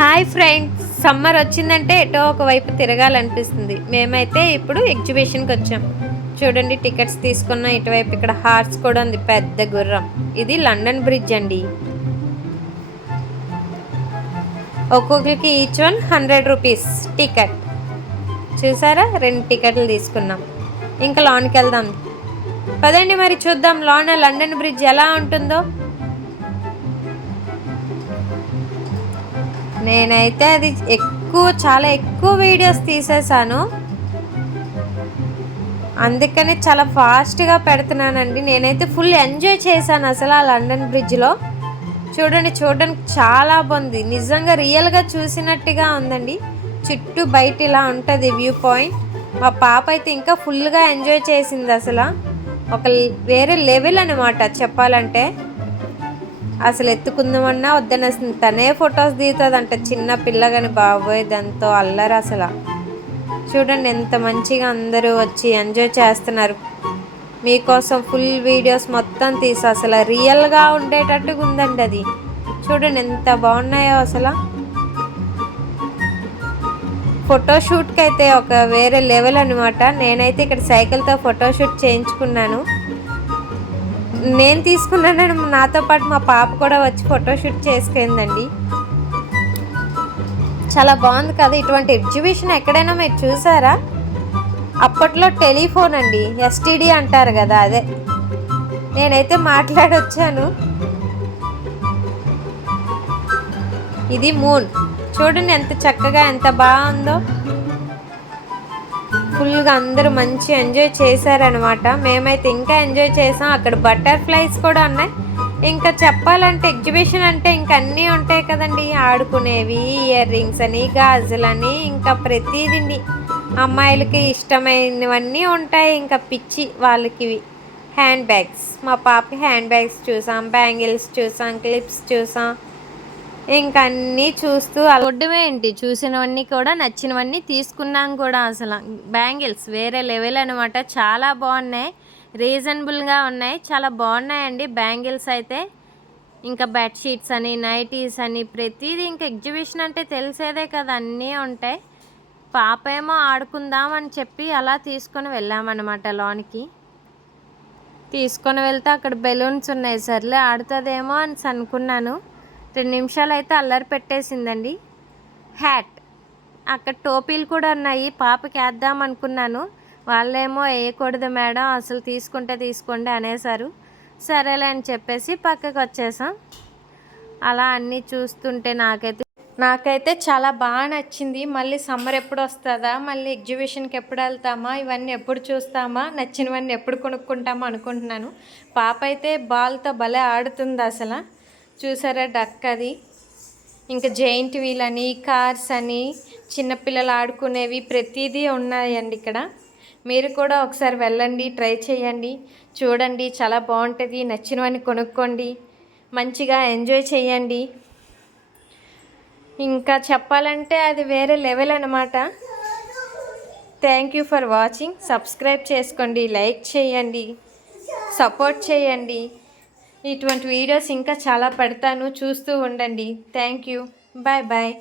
Hi friends, summer వచ్చిందంటే ఎటో ఒకవైపు తిరగాలనిపిస్తుంది. మేమైతే ఇప్పుడు ఎగ్జిబిషన్కి వచ్చాం. చూడండి, టికెట్స్ తీసుకున్నాం. ఇటువైపు ఇక్కడ హార్స్ కూడా ఉంది, పెద్ద గుర్రం. ఇది లండన్ బ్రిడ్జ్ అండి. ఒక్కొక్కరికి ఈచ్ వన్ 100 రూపీస్ టికెట్. చూసారా, 2 టికెట్లు తీసుకున్నాం. ఇంకా లోనికి వెళ్దాం పదండి, మరి చూద్దాం లోన లండన్ బ్రిడ్జ్ ఎలా ఉంటుందో. నేనైతే అది చాలా ఎక్కువ వీడియోస్ తీసేసాను, అందుకని చాలా ఫాస్ట్గా పెడుతున్నానండి. నేనైతే ఫుల్ ఎంజాయ్ చేశాను అసలు ఆ లండన్ బ్రిడ్జ్లో. చూడడానికి చాలా బాగుంది, నిజంగా రియల్గా చూసినట్టుగా ఉందండి. చుట్టూ బయట ఇలా ఉంటుంది వ్యూ పాయింట్. మా పాప అయితే ఇంకా ఫుల్గా ఎంజాయ్ చేసింది. అసలు ఒక వేరే లెవెల్ అనమాట చెప్పాలంటే. అసలు ఎత్తుకుందామన్నా వద్దనేస్తుంది, తనే ఫొటోస్ దిగుతుందంట. చిన్న పిల్లగాని బాబోయ్, దాంతో అల్లరు అసలు. చూడండి ఎంత మంచిగా అందరూ వచ్చి ఎంజాయ్ చేస్తున్నారు. మీకోసం ఫుల్ వీడియోస్ మొత్తం తీసి అసలు రియల్గా ఉండేటట్టుగా ఉందండి అది. చూడండి ఎంత బాగున్నాయో అసలు. ఫోటోషూట్కి అయితే ఒక వేరే లెవెల్ అనమాట. నేనైతే ఇక్కడ సైకిల్తో ఫోటోషూట్ చేయించుకున్నాను. నేను తీసుకున్నానని నాతో పాటు మా పాప కూడా వచ్చి ఫోటోషూట్ చేసుకుందండి. చాలా బాగుంది కదా. ఇటువంటి ఎగ్జిబిషన్ ఎక్కడైనా మీరు చూసారా? అప్పట్లో టెలిఫోన్ అండి, ఎస్టీడీ అంటారు కదా, అదే. నేనైతే మాట్లాడొచ్చాను. ఇది మూన్. చూడండి ఎంత చక్కగా, ఎంత బాగుందో. ఫుల్గా అందరూ మంచి ఎంజాయ్ చేశారనమాట. మేమైతే ఇంకా ఎంజాయ్ చేసాం. అక్కడ బటర్ఫ్లైస్ కూడా ఉన్నాయి. ఇంకా చెప్పాలంటే ఎగ్జిబిషన్ అంటే ఇంకా అన్నీ ఉంటాయి కదండి, ఆడుకునేవి, ఇయర్ రింగ్స్ అని, గాజులని, ఇంకా ప్రతిదీ అమ్మాయిలకి ఇష్టమైనవన్నీ ఉంటాయి. ఇంకా పిచ్చి వాళ్ళకి హ్యాండ్ బ్యాగ్స్. మా పాపకి హ్యాండ్ బ్యాగ్స్ చూసాం, బ్యాంగిల్స్ చూసాం, క్లిప్స్ చూసాం. ఇంకా అన్నీ చూస్తూ అలొడ్డమే ఏంటి, చూసినవన్నీ కూడా నచ్చినవన్నీ తీసుకున్నాం కూడా. అసలు బ్యాంగిల్స్ వేరే లెవెల్ అనమాట, చాలా బాగున్నాయి, రీజనబుల్గా ఉన్నాయి, చాలా బాగున్నాయండి బ్యాంగిల్స్ అయితే. ఇంకా బెడ్షీట్స్ అని, నైటీస్ అని, ప్రతిదీ. ఇంకా ఎగ్జిబిషన్ అంటే తెలిసేదే కదా, అన్నీ ఉంటాయి. పాప ఏమో ఆడుకుందాం అని చెప్పి అలా తీసుకొని వెళ్ళామన్నమాట లోనికి. తీసుకొని వెళ్తే అక్కడ బెలూన్స్ ఉన్నాయి, సర్లే ఆడుతుందేమో అని అనుకున్నాను. 2 నిమిషాలు అయితే అల్లరి పెట్టేసిందండి. హ్యాట్, అక్కడ టోపీలు కూడా ఉన్నాయి, పాపకి వేద్దాం అనుకున్నాను. వాళ్ళేమో వేయకూడదు మేడం, అసలు తీసుకుంటే తీసుకోండి అనేసారు. సరేలే అని చెప్పేసి పక్కకు వచ్చేసాం. అలా అన్నీ చూస్తుంటే నాకైతే చాలా బాగా నచ్చింది. మళ్ళీ సమ్మర్ ఎప్పుడు వస్తుందా, మళ్ళీ ఎగ్జిబిషన్కి ఎప్పుడు వెళ్తామా, ఇవన్నీ ఎప్పుడు చూస్తామా, నచ్చినవన్నీ ఎప్పుడు కొనుక్కుంటామా అనుకుంటున్నాను. పాప అయితే బాల్తో భలే ఆడుతుంది అసలు. చూసారా డక్ అది. ఇంకా జైంట్ వీల్ అని, కార్స్ అని, చిన్నపిల్లలు ఆడుకునేవి ప్రతిదీ ఉన్నాయండి ఇక్కడ. మీరు కూడా ఒకసారి వెళ్ళండి, ట్రై చేయండి, చూడండి, చాలా బాగుంటుంది. నచ్చినవన్నీ కొనుక్కోండి, మంచిగా ఎంజాయ్ చేయండి. ఇంకా చెప్పాలంటే అది వేరే లెవెల్ అనమాట. Thank you for watching. Subscribe చేసుకోండి, లైక్ చేయండి, సపోర్ట్ చేయండి. ఇటువంటి వీడియోస్ ఇంకా చాలా పెడతాను, చూస్తూ ఉండండి. Thank you, bye bye.